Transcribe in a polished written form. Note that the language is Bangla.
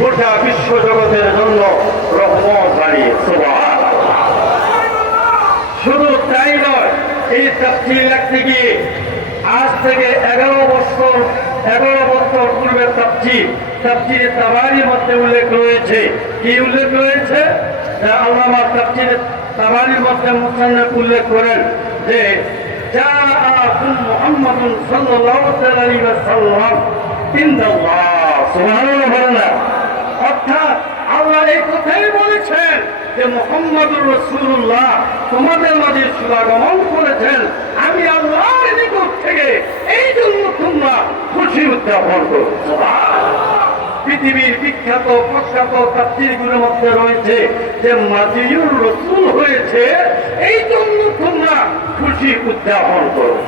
গোটা বিশ্ব জগতের জন্য রহমত বাড়িয়ে। শুধু তাই নয়, এই তাফসীর লিখতে গিয়ে আজ থেকে 11 বছর পূর্বের তাফসীরে তাবারীর মধ্যে উল্লেখ রয়েছে। কি উল্লেখ রয়েছে? আল্লামা তাফসীরে তাবারীর মধ্যে মুসান্নিফ উল্লেখ করেন যে জাআকুম মুহাম্মাদুন সাল্লাল্লাহু আলাইহি ওয়াসাল্লাম ইনদাল্লাহ। সুবহানাল্লাহ। অর্থাৎ আল্লাহ এই কথাই বলেছেন যে মুহাম্মাদুর রাসূলুল্লাহ তোমাদের মাঝে শুভাগমন করেছেন আমি আল্লাহর নিকট থেকে, এই জন্য তোমরা খুশি উদযাপন করো। পৃথিবীর বিখ্যাত প্রখ্যাত তাফসীরগুলোর মধ্যে রয়েছে যে মাজিউর রাসূল হয়েছে, এই জন্য তোমরা খুশি উদযাপন করো।